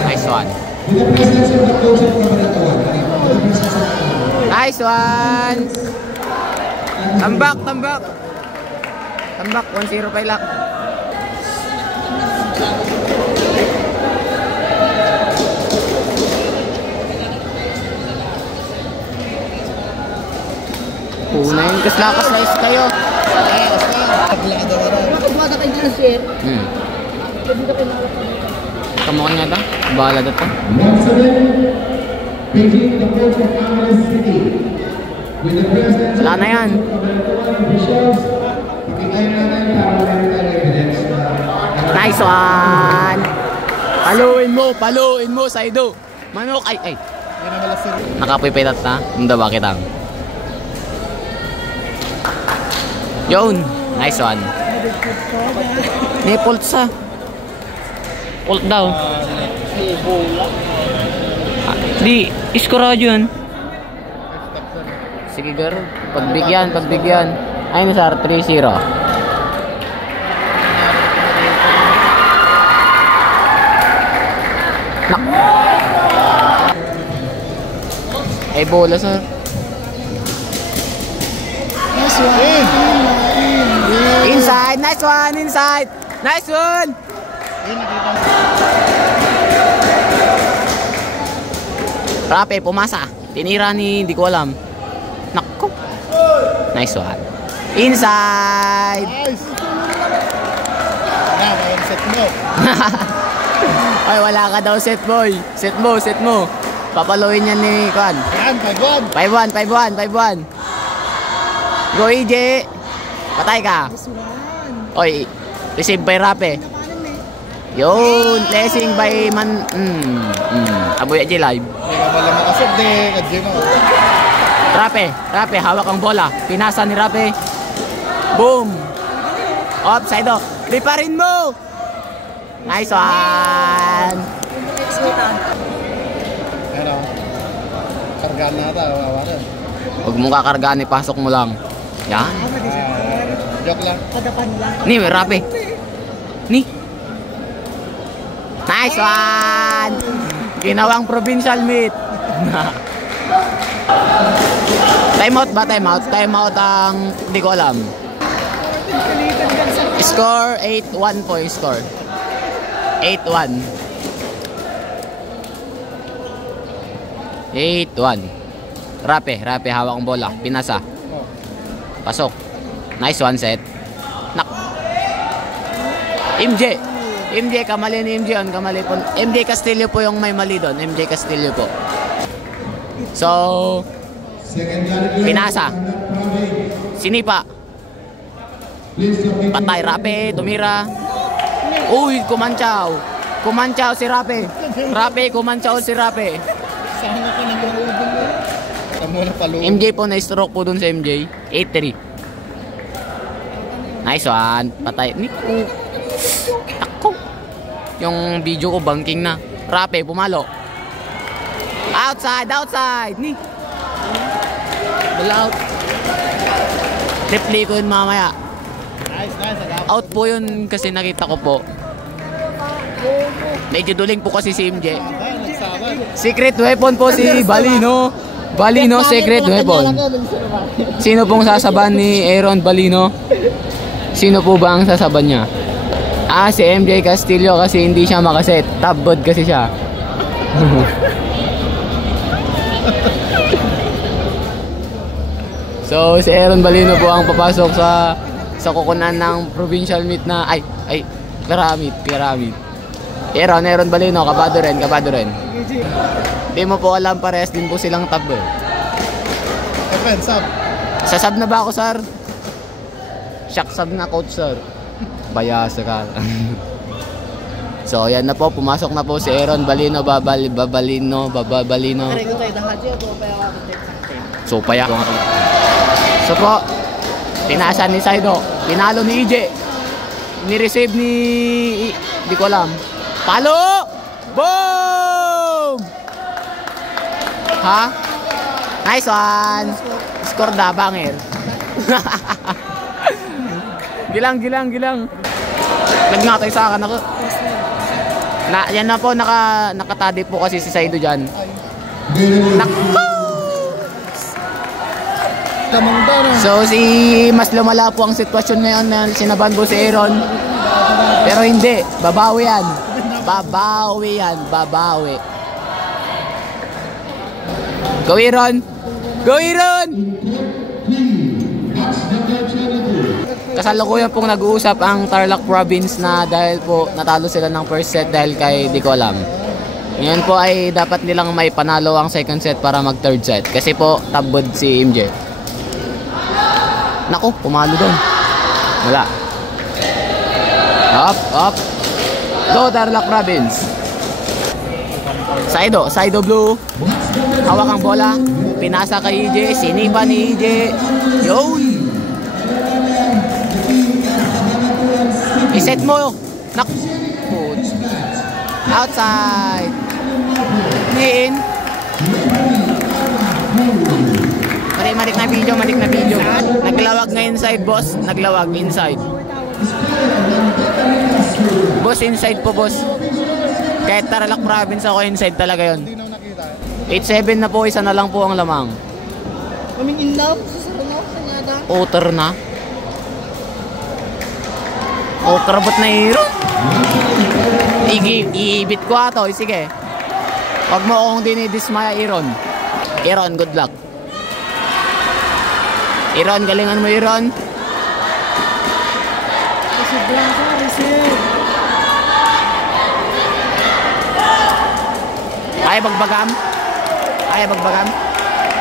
Nice one. Nice one. Tambak, tambak. Tambak, 1-0 pa ilak. Punayin, kasla-kasla kayo. Bakit mata kayo dyan, sir? Pwede ka pinalak ka dito. Kamukan nga ta? Bahala dito. Wala na yan. Nice one. Paluin mo, Saido. Manok, ay. Nakapipitat na. Hindi ba kitang? Yun. Nice one. May pult sa. Pult daw. Di, iskora yun. Sige girl. Pagbigyan. Ayun sir, 3-0. Nak. Ay bola sir. Yes, one. Inside, nice one, inside. Nice one. Rape, pumasa. Tinira ni, hindi ko alam. Nakko. Nice one. Inside. Nice. Set mo. Ay, wala ka daw set boy. Set mo. Papaluin niya ni Kwan. 5-1. Go EJ. Patay ka. Oy, receive by Rape. Yun, blessing by man. Aboy aja live. Rape, hawak ang bola. Pinasa ni Rape. Boom. Offside off. Liparin mo. Nice one. Ano? Kargaan na ata, wawakan. Huwag mong kakargaan, ipasok mo lang. Yan. Joke lang. Kadapan lang. Ni, Rape. Ni. Nice one. Ginawang provincial meet. Timeout ba? Timeout ang hindi ko alam. Score 8-1 po yung score. 8-1. Rape, hawak ang bola. Pinasa. Pasok. Nice one set. Nak. MJ, kamali ni MJ on. Kamali po. MJ Castillo po yung may mali doon. MJ Castillo po. So, pinasa. Sinipa. Patay Rape, tumira. Uy, kumanchaw si Rape. Kumanchaw si Rape. MJ po na-stroke po dun sa MJ. 8-3. Nice one. Patay. Ako. Yung video ko banking na. Rape, pumalo. Outside. Ni. Ball out. Replay ko yun mamaya. Nice. Out po yun kasi nakita ko po. Medyo duling po kasi si MJ. Secret weapon po si Balino. Secret weapon. Sino pong sasaban ni Aaron Balino? Sino po ba ang sasaban niya? Si MJ Castillo kasi hindi siya makaset. Tabbod kasi siya. So si Aaron Balino po ang papasok sa kukunan ng provincial meet na pyramid. Aaron Balino, kabado rin. Di mo po alam, parehas din po silang tab eh. Sub. Sasab na ba ako, sir? Shock sub na, coach, sir. Bayasa ka. So yan na po, pumasok na po si Aaron Balino, Babalino. So paya. So po, pinasa ni Saido, pinalo ni EJ, ni-receive ni, di ko alam. Palo! Boom! Ha? Nice one! Score da, bangir. Gilang. Nagngatoy sa akin ako. Yan na po, nakatadi po kasi si Saido dyan. So mas lumala po ang sitwasyon ngayon na sinaban po si Aaron. Pero hindi, babawi yan. Babawi. Go Aaron! Go Aaron! Kasalukuyan pong nag-uusap ang Tarlac Province na dahil po natalo sila ng first set dahil kay di ko alam. Ngayon po ay dapat nilang may panalo ang second set para mag third set. Kasi po tabod si MJ. Naku, pumalo doon. Wala. Up. Go Tarlac Province. Saido blue. Hawak ang bola. Pinasa kay EJ. Sinipa ni EJ. Yun. I-set mo. Naku. Outside. In. Marik na video. Naglawag na inside, boss. Naglawag inside. Boss, inside po, boss. Kahit Tarlac Province ako, inside talaga yon. 8-7 na po, isa na lang po ang lamang. Kaming in love. Outer na. Outer na hero. Iibit ko ato. Sige. Huwag mo akong dinidismaya, Aaron. Aaron, good luck. Aaron, galingan mo, Aaron. Kaya bagbagam.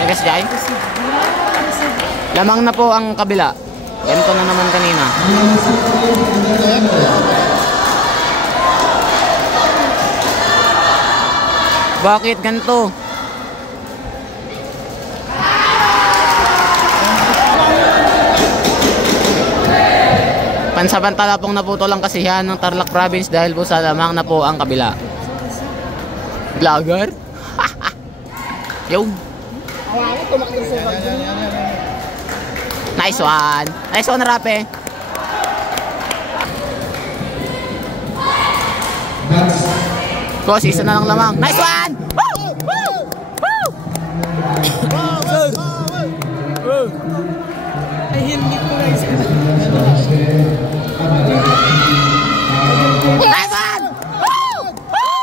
Yung kasi jay. Lamang na po ang kabila. Ganito na naman kanina. Bakit ganito? Pansamantala pong naputol ang kasiyahan ng Tarlac Province dahil po sa lamang na po ang kabila. Vlogger? Yo. Nice one. Nice one, Rape. Boss, isa na lang lamang. Nice one! Woo! Woo! Woo! Ay, hindi ko guys. Nice one! Woo! Woo!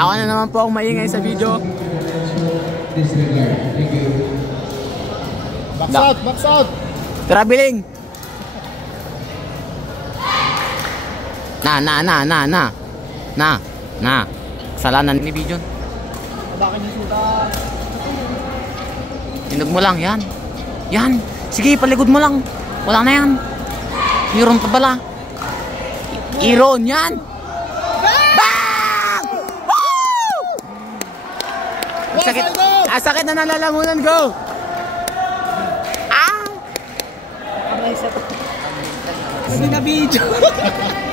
Ako na naman po ang maingay sa video. Box out! Traveling! Na. Kasalanan ni Bijon. Bakit yung suta? Inog mo lang, yan. Yan. Sige, paligod mo lang. Wala na yan. Iron pa bala. Iron, yan. Bang! Woo! Sakit. Sakit na nalalamunan, go. Hindi na video.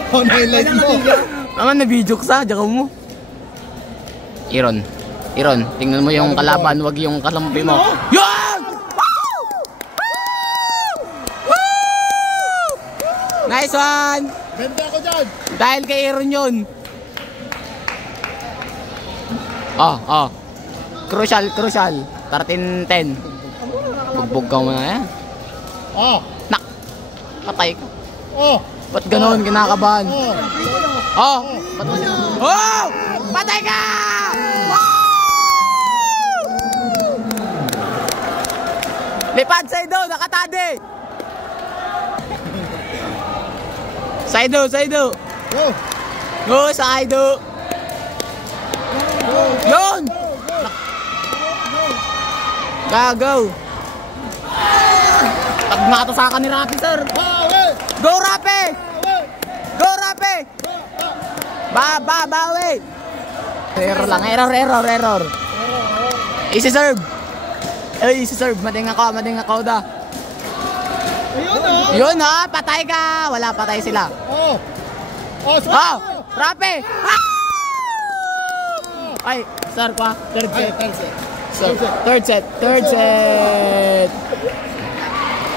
Oh, na-highlight mo. Naman na video ko sa jakaw mo. Iron, tingnan mo yung kalaban, wag yung kalampi mo. Yan! Nice one! Bente ako dyan! Dahil kay Aaron yun. Crucial. 13-10. Bugbog ka mo na yan. Nak! Patay ka. Ba't ganoon kinakabahan? Patay ka! Lipad, Saido! Nakatadi! Saido! Go, Saido! Yun! Go! Tagmato sa akin ni Rapi, sir! Go, Rapi! Bawi! Error. Easy serve. Mading ako da. Yun patay ka. Wala, patay sila. Rapi! Ay, sir pa. Third set.